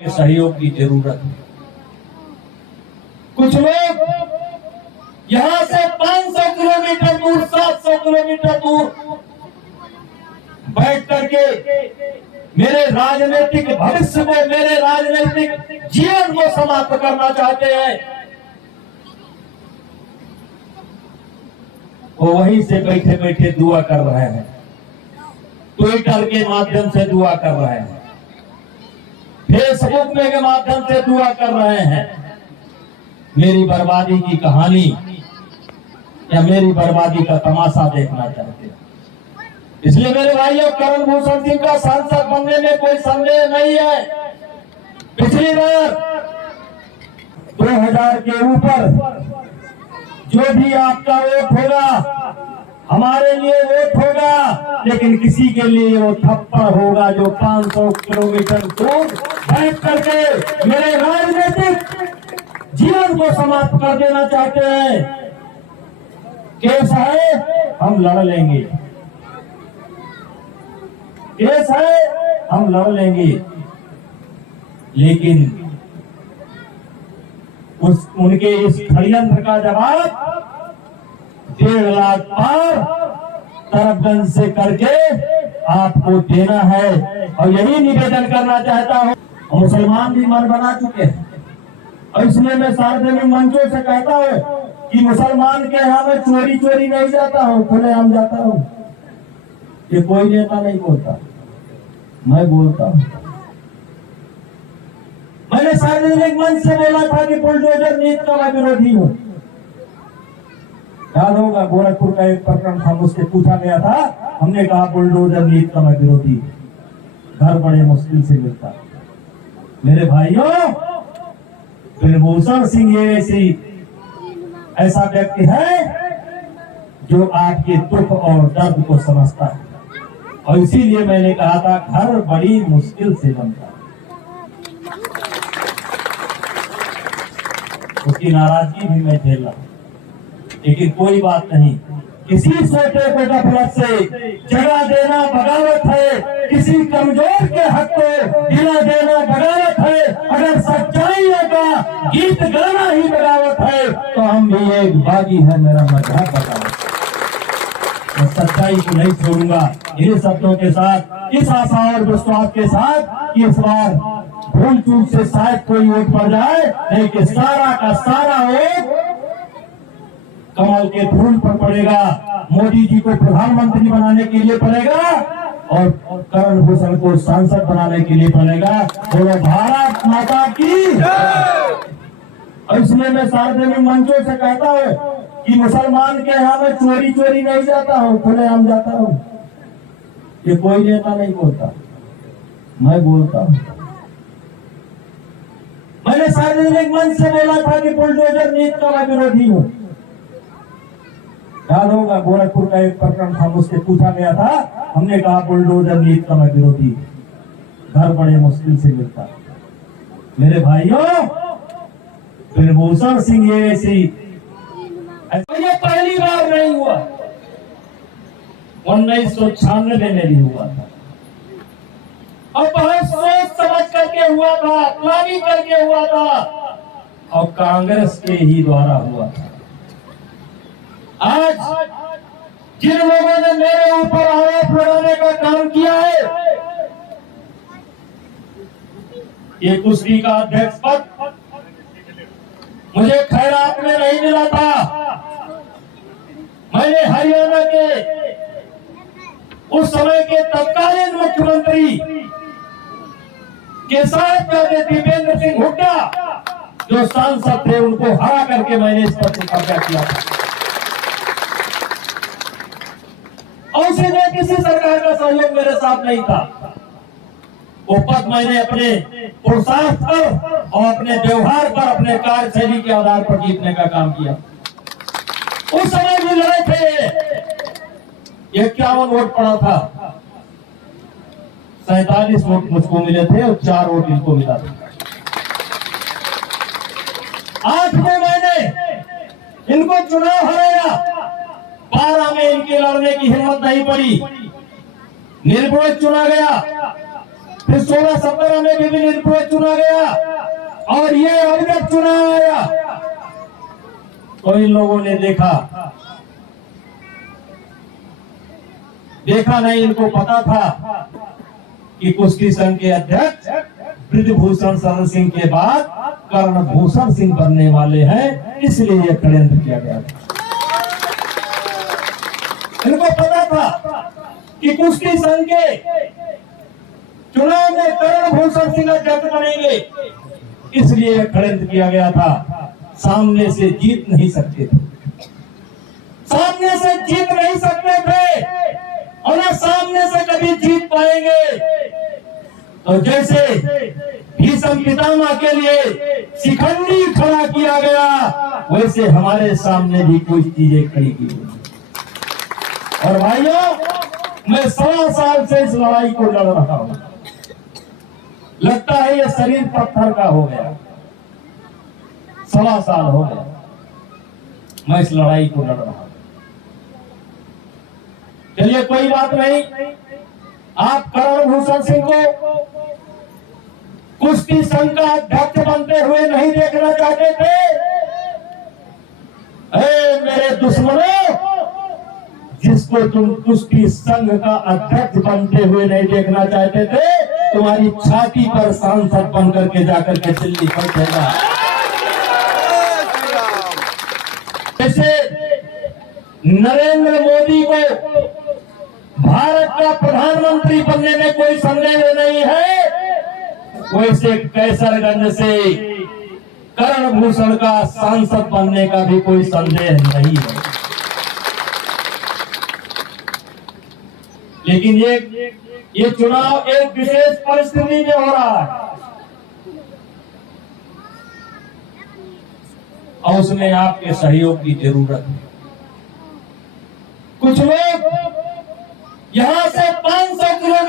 सहयोग की जरूरत है। कुछ लोग यहाँ से 500 किलोमीटर दूर, 700 किलोमीटर दूर बैठ करके मेरे राजनीतिक भविष्य को, मेरे राजनीतिक जीवन को समाप्त करना चाहते हैं। वो वहीं से बैठे बैठे दुआ कर रहे हैं, ट्विटर के माध्यम से दुआ कर रहे हैं, फेसबुक में के माध्यम से दुआ कर रहे हैं। मेरी बर्बादी की कहानी या मेरी बर्बादी का तमाशा देखना चाहते हैं। इसलिए मेरे भाइयों, करण भूषण सिंह का सांसद बनने में कोई संदेह नहीं है। पिछली बार 2000 के ऊपर जो भी आपका वोट होगा हमारे लिए वोट होगा, लेकिन किसी के लिए वो थप्पड़ होगा जो 500 किलोमीटर दूर बैठ करके मेरे राजनीतिक जीवन को समाप्त कर देना चाहते हैं। केस है, हम लड़ लेंगे। केस है, हम लड़ लेंगे, लेकिन उनके इस षड्यंत्र का जवाब 1.5 लाख पार तरफगंज से करके आपको देना है। और यही निवेदन करना चाहता हूँ। मुसलमान भी मन बना चुके हैं, और इसलिए मैं सार्वजनिक मंचों से कहता हूँ कि मुसलमान के यहाँ में चोरी चोरी नहीं जाता हूँ, खुलेआम जाता हूँ। ये कोई नेता नहीं बोलता, मैं बोलता हूँ। मैंने सार्वजनिक मंच से बोला था कि बुलडोजर नीति का मैं विरोधी हूँ। याद होगा, गोरखपुर का एक प्रकरण था, मुझसे पूछा गया था, हमने कहा बुलडोजर नीति का मैं विरोधी हूँ। घर बड़े मुश्किल से मिलता। मेरे भाइयों, ब्रजभूषण सिंह ऐसा व्यक्ति है जो आपके दुख और दर्द को समझता है, और इसीलिए मैंने कहा था घर बड़ी मुश्किल से बनता है। उसकी नाराजगी भी मैं झेल रहा हूं, लेकिन कोई बात नहीं। किसी छोटे को गफलत से जगह देना बगावत है, किसी कमजोर के हक को दिला देना बगावत है। अगर सच्चाइयों का गीत गाना ही बगावत है तो हम भी एक बागी है, मेरा मजहब बगावत। मैं सच्चाई को नहीं छोड़ूंगा। इन शब्दों के साथ, इस आशा और विश्वास के साथ कि इस बार भूल चूक से शायद कोई वोट पड़ जाए, नहीं कि सारा का सारा वोट कमल के फूल पर पड़ेगा, मोदी जी को प्रधानमंत्री बनाने के लिए पड़ेगा, और करण भूषण को सांसद बनाने के लिए पड़ेगा। बोलो भारत माता की। और इसलिए मैं सार्वजनिक मंचों से कहता हूँ कि मुसलमान के यहाँ में चोरी चोरी नहीं जाता हूँ, खुलेआम जाता हूँ। ये कोई नेता नहीं बोलता, मैं बोलता हूँ। मैंने सार्वजनिक मंच से बोला था कि बुलडोजर नीति का मैं विरोधी हूँ। याद होगा, गोरखपुर का एक प्रकरण था, मुझसे पूछा गया था, हमने कहा बुलडोजर नीति का मैं विरोधी हूँ। घर बड़े मुश्किल से मिलता। मेरे भाइयों, ब्रजभूषण सिंह ये पहली बार नहीं हुआ, 1996 में भी हुआ था, और बहुत सोच समझ करके हुआ था, प्लानिंग करके हुआ था, और कांग्रेस के ही द्वारा हुआ था। आज जिन लोगों ने मेरे ऊपर आरोप लगाने का काम किया है, ये कुश्ती का अध्यक्ष पद मुझे खैरात में नहीं मिला था। मैंने हरियाणा के उस समय के तत्कालीन मुख्यमंत्री के साथ में दीपेंद्र सिंह हुड्डा जो सांसद थे, उनको हरा करके मैंने इस पद पर कब्जा किया था। और उसमें किसी सरकार का सहयोग मेरे साथ नहीं था। वो पद मैंने अपने पुरुषार्थ पर और अपने व्यवहार पर, अपने कार्यशैली के आधार पर जीतने का काम किया। उस समय भी लड़े थे, 51 वोट पड़ा था, 47 वोट मुझको मिले थे और 4 वोट इनको मिला था। 8 में मैंने इनको चुनाव हराया, 12 में इनके लड़ने की हिम्मत नहीं पड़ी, निर्विरोध चुना गया। फिर 16-17 में भी निर्दोष चुना गया और ये अविगत चुनाव आया। तो इन लोगों ने देखा नहीं, इनको पता था कि कुश्ती संघ के अध्यक्ष ब्रिजभूषण शरण सिंह के बाद कर्णभूषण सिंह बनने वाले हैं, इसलिए यह षड्यंत्र किया गया था। इनको पता था कि कुश्ती संघ के चुनाव में कर्णभूषण सिंह अध्यक्ष बनेंगे, इसलिए यह षड्यंत्र किया गया था। सामने से जीत नहीं सकते थे, सामने से जीत नहीं सकते थे और न सामने से कभी जीत पाएंगे। तो जैसे भीष्म पितामह के लिए शिखंडी खड़ा किया गया, वैसे हमारे सामने भी कुछ चीजें खड़ी की गई। और भाइयों, मैं 16 साल से इस लड़ाई को लड़ रहा हूं। लगता है ये शरीर पत्थर का हो गया। 16 साल हो गए मैं इस लड़ाई को लड़ रहा हूं। चलिए कोई बात नहीं, आप कर्णभूषण सिंह को कुश्ती संघ का अध्यक्ष बनते हुए नहीं देखना चाहते थे। मेरे दुश्मनों, जिसको तुम कुश्ती संघ का अध्यक्ष बनते हुए नहीं देखना चाहते थे, तुम्हारी छाती पर सांसद बनकर के जाकर के दिल्ली पहुंचेगा। जैसे नरेंद्र मोदी को भारत का प्रधानमंत्री बनने में कोई संदेह नहीं है, वैसे कैसरगंज से कर्णभूषण का सांसद बनने का भी कोई संदेह नहीं है। लेकिन ये चुनाव एक विशेष परिस्थिति में हो रहा है और उसमें आपके सहयोग की जरूरत है। कुछ लोग यहां से 500 किलोमीटर